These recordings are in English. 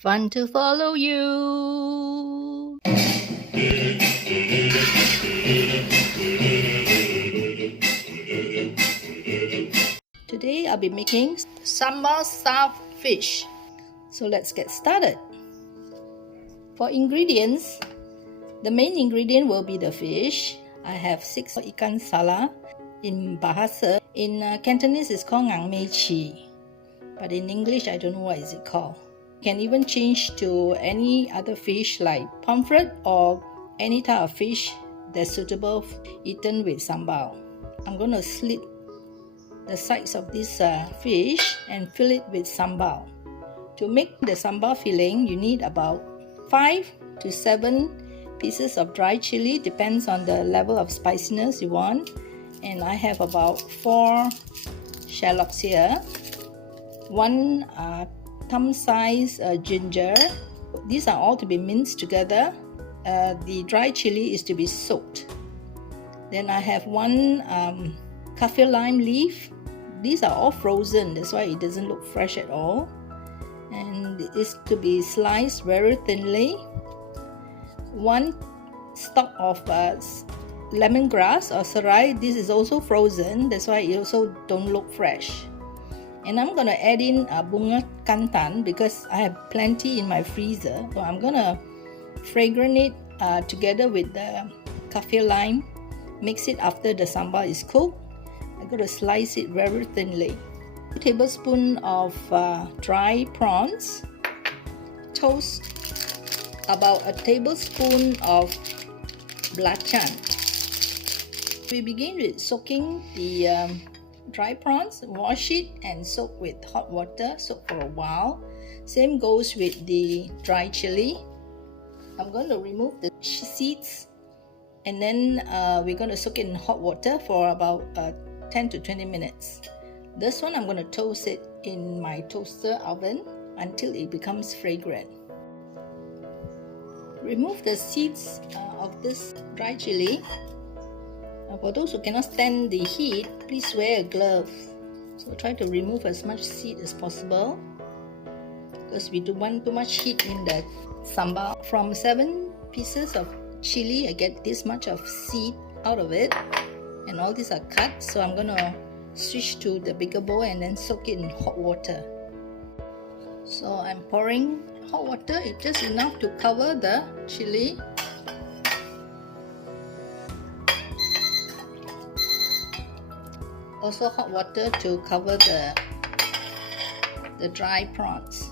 Fun to follow you. Today I'll be making sambal stuffed fish. So let's get started. For ingredients, the main ingredient will be the fish. I have 6 ikan salar in Bahasa. In Cantonese it's called ngang mei chi, but in English I don't know what is it called. You can even change to any other fish like pomfret or any type of fish that's suitable eaten with sambal. I'm going to slit the sides of this fish and fill it with sambal. To make the sambal filling, you need about 5 to 7 pieces of dry chilli, depends on the level of spiciness you want. And I have about 4 shallots here, 1 thumb size ginger. These are all to be minced together. The dry chili is to be soaked. Then I have 1 kafir lime leaf. These are all frozen, that's why it doesn't look fresh at all. And it's to be sliced very thinly. 1 stalk of lemongrass or serai. This is also frozen, that's why it also don't look fresh. And I'm gonna add in bunga kantan because I have plenty in my freezer. So I'm gonna fragrant it together with the kafir lime. Mix it after the sambal is cooked. I'm gonna slice it very thinly. 2 tablespoons of dry prawns. Toast about a tablespoon of belacan. We begin with soaking the dry prawns. Wash it and soak with hot water. Soak for a while. Same goes with the dry chili. I'm going to remove the seeds and then we're going to soak it in hot water for about 10 to 20 minutes. This one I'm going to toast it in my toaster oven until it becomes fragrant. Remove the seeds of this dry chili. For those who cannot stand the heat, please wear a glove. So try to remove as much seed as possible because we don't want too much heat in the sambal. From 7 pieces of chili, I get this much of seed out of it, and all these are cut. So I'm gonna switch to the bigger bowl and then soak it in hot water. So I'm pouring hot water. It's just enough to cover the chili. Also hot water to cover the dry prawns.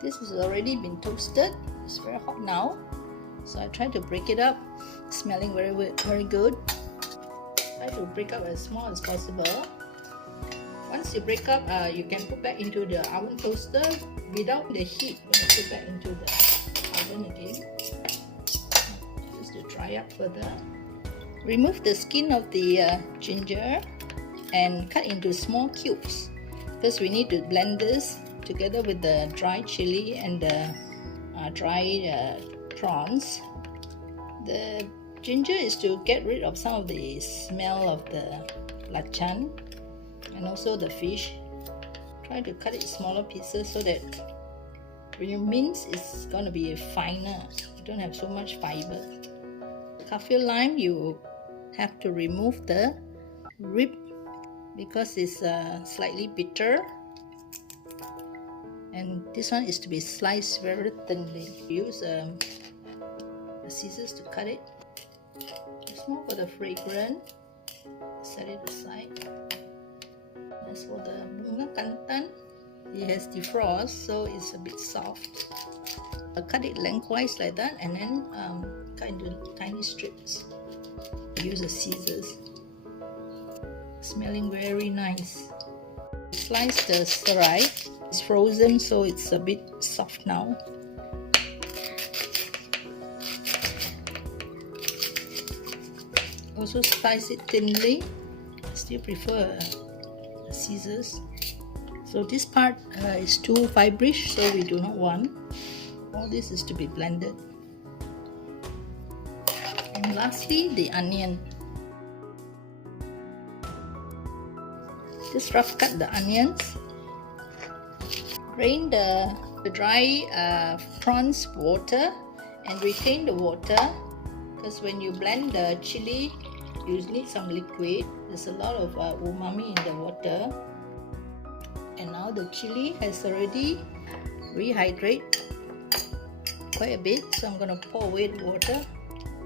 This has already been toasted. It's very hot now, so I try to break it up. It's smelling very good. Try to break up as small as possible. Once you break up, you can put back into the oven toaster without the heat. When you put back into the oven again, just to dry up further. Remove the skin of the ginger and cut into small cubes. First we need to blend this together with the dry chili and the dry prawns. The ginger is to get rid of some of the smell of the belacan and also the fish. Try to cut it smaller pieces so that when you mince it's going to be finer. You don't have so much fiber. Kafir lime, you have to remove the rib because it's slightly bitter, and this one is to be sliced very thinly. Use the scissors to cut it. It's more for the fragrance. Set it aside. As for the bunga kantan, it has defrost, so it's a bit soft. I'll cut it lengthwise like that and then cut into tiny strips. Use the scissors. Smelling very nice. Slice the serai. It's frozen, so it's a bit soft now. Also slice it thinly. Still prefer scissors. So this part is too fibrous, so we do not want. All this is to be blended. And lastly, the onion. Just rough cut the onions. Drain the Dry prawns water and retain the water, because when you blend the chili you need some liquid. There's a lot of umami in the water. And now the chili has already rehydrated quite a bit, so I'm going to pour away the water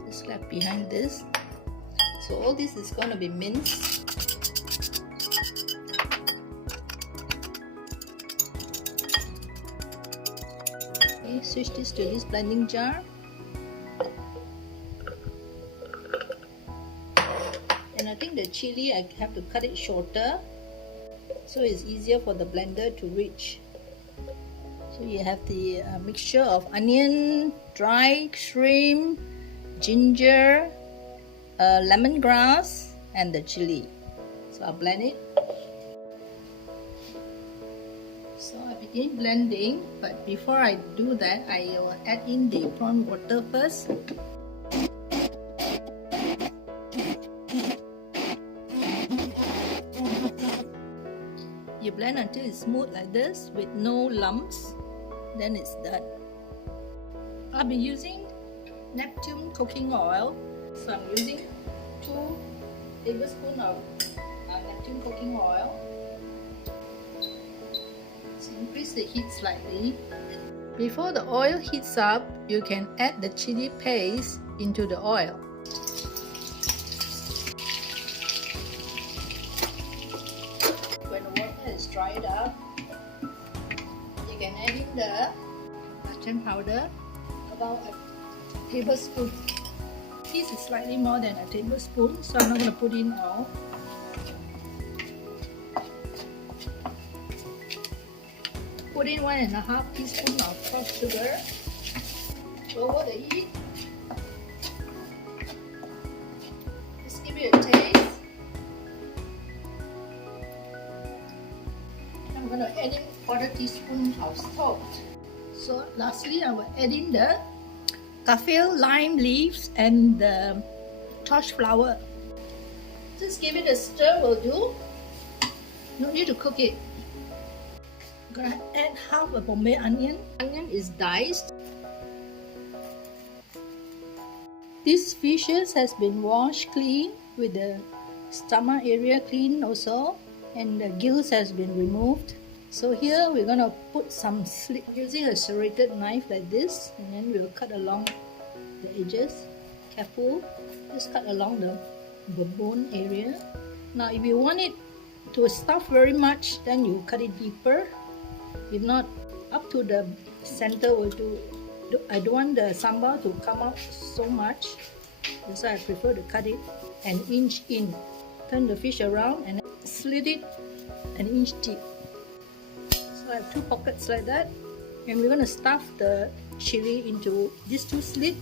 just left behind this. So all this is going to be minced. Okay, switch this to this blending jar. And I think the chili I have to cut it shorter so it's easier for the blender to reach. So you have the mixture of onion, dried shrimp, ginger, lemongrass and the chili. So I'll blend it. So I begin blending, but before I do that, I will add in the prawn water first. You blend until it's smooth like this with no lumps, then it's done. I'll be using Neptune cooking oil, so I'm using 2 tablespoons of Neptune cooking oil. So increase the heat slightly. Before the oil heats up, you can add the chili paste into the oil. When the water is dried up, you can add in the belacan powder, about a tablespoon. This is slightly more than a tablespoon, so I'm not going to put in all. Put in 1.5 teaspoons of coarse sugar. Lower the heat. Just give it a taste. I'm going to add in 1/4 teaspoon of salt. So lastly, I will add in the kafir lime leaves and the torch flower. Just give it a stir will do. No need to cook it. I'm gonna add half a bombay onion. Onion is diced. This fishes has been washed clean with the stomach area clean also, and the gills has been removed. So here we're gonna put some slit using a serrated knife like this, and then we'll cut along the edges. Careful, just cut along the bone area. Now if you want it to stuff very much, then you cut it deeper. If not, up to the center will do. I don't want the sambal to come out so much, that's why I prefer to cut it an inch in. Turn the fish around and slit it an inch deep. So I have 2 pockets like that, and we're going to stuff the chili into these 2 slits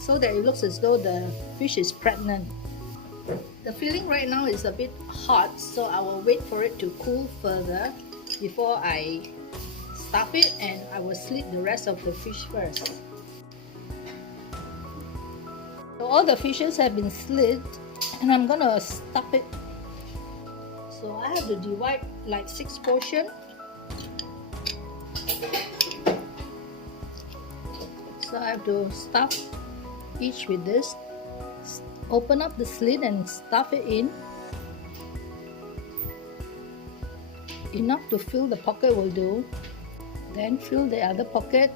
so that it looks as though the fish is pregnant. The filling right now is a bit hot, so I will wait for it to cool further before I stuff it, and I will slit the rest of the fish first. So all the fishes have been slit, and I'm gonna stuff it. So I have to divide like 6 portions. So I have to stuff each with this. Open up the slit and stuff it in. Enough to fill the pocket will do. Then fill the other pocket.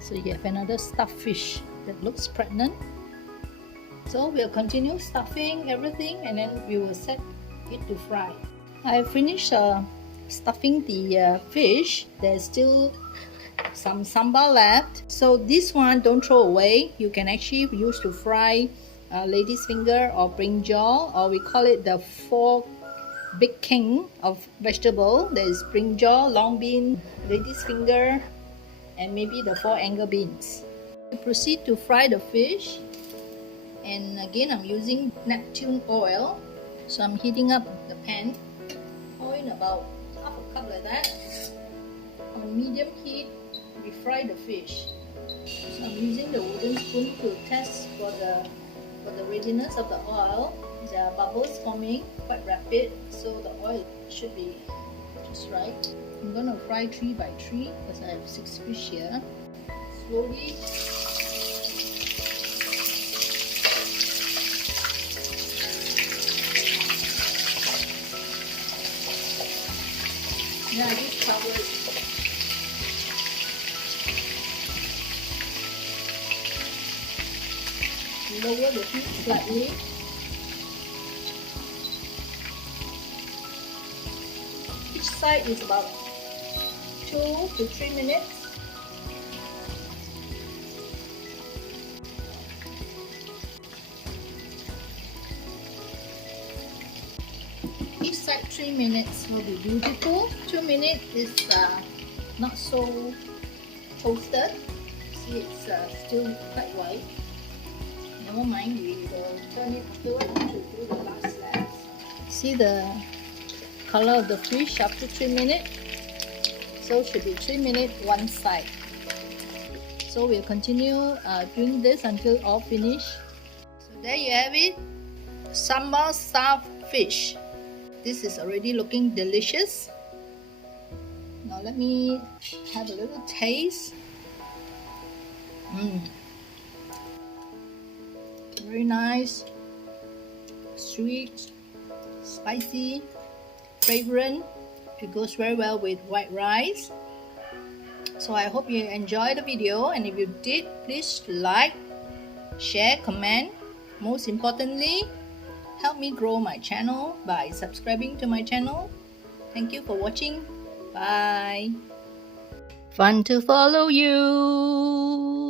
So you have another stuffed fish that looks pregnant. So we'll continue stuffing everything, and then we will set it to fry. I finished stuffing the fish. There's still some sambal left, so this one don't throw away. You can actually use to fry lady's finger or brinjal, or we call it the 4 big king of vegetable. There is brinjal, long bean, lady's finger, and maybe the 4 angle beans. We proceed to fry the fish, and again I'm using Neptune oil. So I'm heating up the pan. Pour in about 1/2 cup like that. On medium heat, we fry the fish. So I'm using the wooden spoon to test for the readiness of the oil. There are bubbles forming quite rapid, so the oil should be just right. I'm gonna fry 3 by 3 because I have 6 fish here. Slowly. Yeah, I just cover it. Lower the heat slightly. Each side is about 2 to 3 minutes. Each side 3 minutes will be beautiful. 2 minutes is not so toasted. See, it's still quite white. Never mind, we will turn it afterwards to do the last slab. See the color of the fish after 3 minutes? So it should be 3 minutes one side. So we'll continue doing this until all finished. So there you have it, sambal stuffed fish. This is already looking delicious. Now let me have a little taste. Very nice, sweet, spicy, fragrant. It goes very well with white rice. So I hope you enjoyed the video, and if you did, please like, share, comment. Most importantly, help me grow my channel by subscribing to my channel. Thank you for watching. Bye. Fun to follow you.